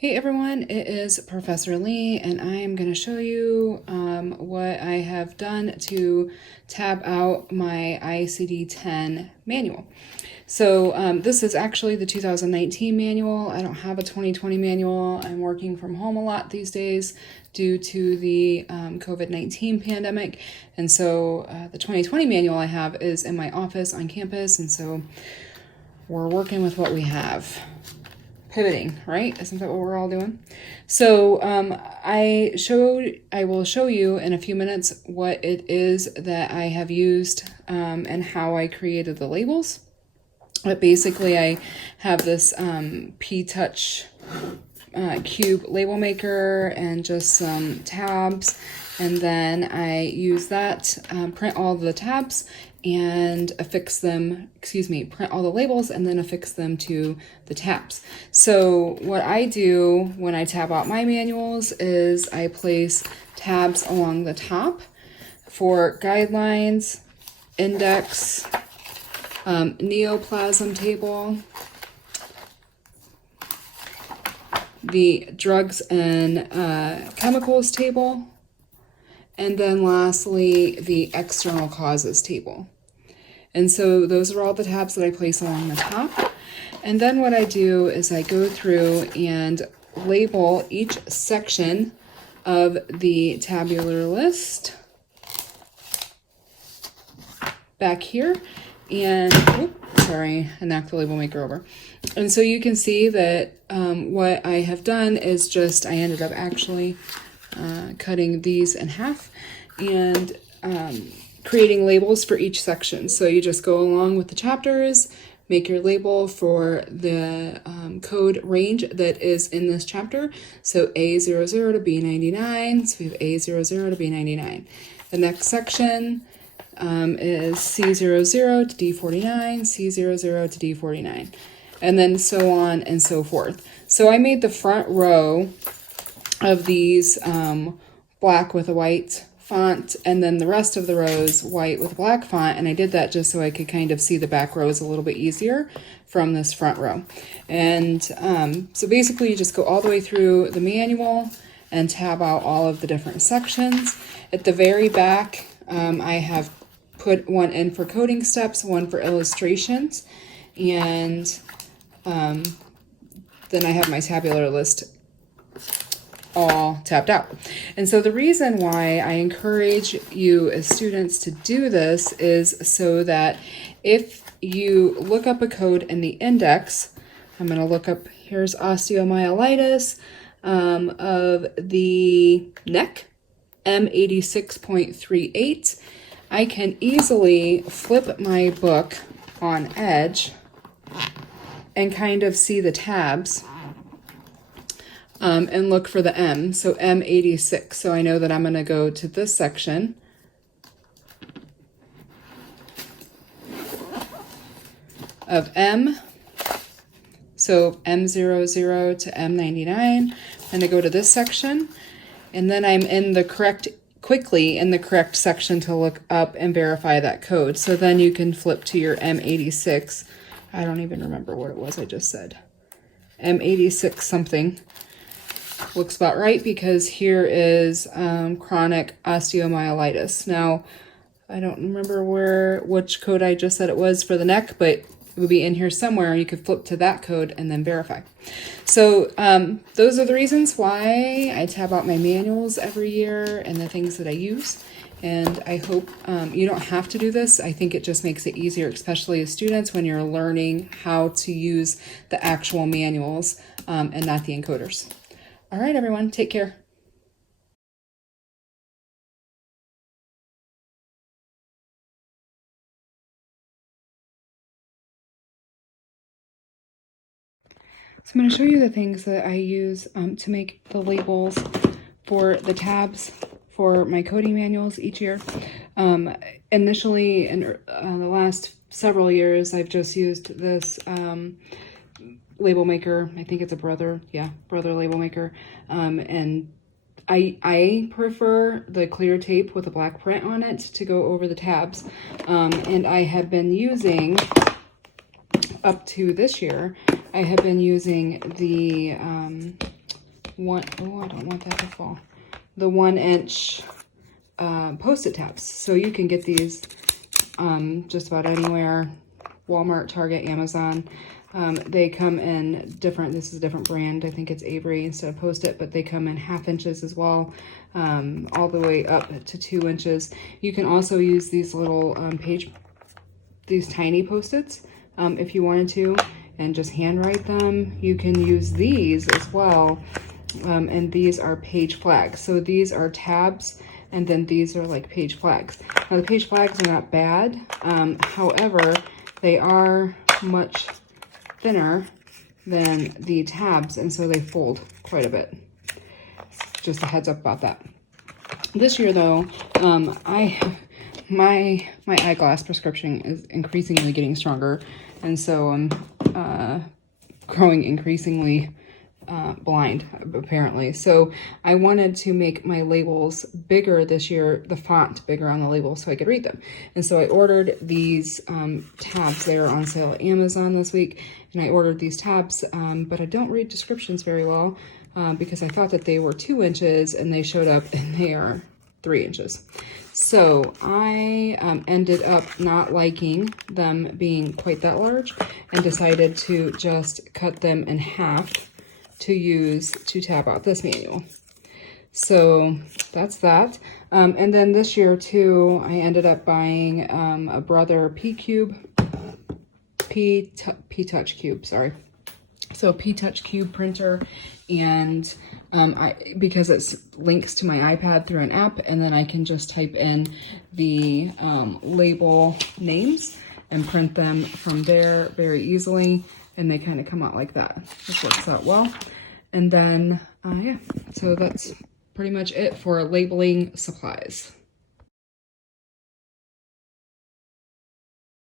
Hey everyone, it is Professor Lee, and I am going to show you what I have done to tab out my ICD-10 manual. So this is actually the 2019 manual. I don't have a 2020 manual. I'm working from home a lot these days due to the COVID-19 pandemic. And so the 2020 manual I have is in my office on campus, and so we're working with what we have. Pivoting, right? Isn't that what we're all doing? So I will show you in a few minutes what it is that I have used and how I created the labels. But basically I have this P-Touch cube label maker and just some tabs, and then I use that, print all the tabs and affix them, print all the labels and then affix them to the tabs. So what I do when I tab out my manuals is I place tabs along the top for guidelines, index, neoplasm table, the drugs and chemicals table, and then lastly, the external causes table. And so those are all the tabs that I place along the top. And then what I do is I go through and label each section of the tabular list back here. And, sorry, I knocked the label maker over. And so you can see that what I have done is just, I ended up actually cutting these in half and creating labels for each section. So you just go along with the chapters, make your label for the code range that is in this chapter. So A00 to B99, so we have A00 to B99. The next section is C00 to D49, C00 to D49, and then so on and so forth. So I made the front row of these black with a white font, and then the rest of the rows white with black font, and I did that just so I could kind of see the back rows a little bit easier from this front row. And so basically you just go all the way through the manual and tab out all of the different sections. At the very back, I have put one in for coding steps, one for illustrations, and then I have my tabular list all tabbed out. And so the reason why I encourage you as students to do this is so that if you look up a code in the index, I'm going to look up, here's osteomyelitis of the neck, M86.38. I can easily flip my book on edge and kind of see the tabs and look for the M, so M86. So I know that I'm going to go to this section of M, so M00 to M99, and I go to this section, and then I'm in the correct section to look up and verify that code. So then you can flip to your M86. I don't even remember what it was I just said. M86 something. Looks about right, because here is chronic osteomyelitis. Now, I don't remember which code I just said it was for the neck, but it would be in here somewhere. You could flip to that code and then verify. So those are the reasons why I tab out my manuals every year and the things that I use. And I hope you don't have to do this. I think it just makes it easier, especially as students, when you're learning how to use the actual manuals and not the encoders. All right, everyone, take care. So I'm going to show you the things that I use to make the labels for the tabs for my coding manuals each year. Initially, in the last several years, I've just used this label maker. I think it's a Brother label maker. And I prefer the clear tape with a black print on it to go over the tabs. And I have been using, up to this year, I have been using the one, oh, I don't want that to fall. The 1-inch Post-it tabs. So you can get these just about anywhere, Walmart, Target, Amazon. They come in different, this is a different brand. I think it's Avery instead of Post-it, but they come in 1/2 inches as well, all the way up to 2 inches. You can also use these little these tiny Post-its if you wanted to, and just handwrite them. You can use these as well, and these are page flags. So these are tabs, and then these are like page flags. Now the page flags are not bad, however, they are much thinner than the tabs, and so they fold quite a bit. Just a heads up about that. This year though, my eyeglass prescription is increasingly getting stronger, and so I'm growing increasingly blind, apparently. So I wanted to make my labels bigger this year, the font bigger on the label, so I could read them. And so I ordered these tabs. They are on sale at Amazon this week, and I ordered these tabs, but I don't read descriptions very well because I thought that they were 2 inches, and they showed up and they are 3 inches. So I ended up not liking them being quite that large and decided to just cut them in half to use to tab out this manual. So that's that. And then this year too, I ended up buying a Brother P-Touch Cube, sorry. So P-Touch Cube printer, and because it links to my iPad through an app, and then I can just type in the label names and print them from there very easily, and they kind of come out like that, which works out well. And then, yeah, so that's pretty much it for labeling supplies.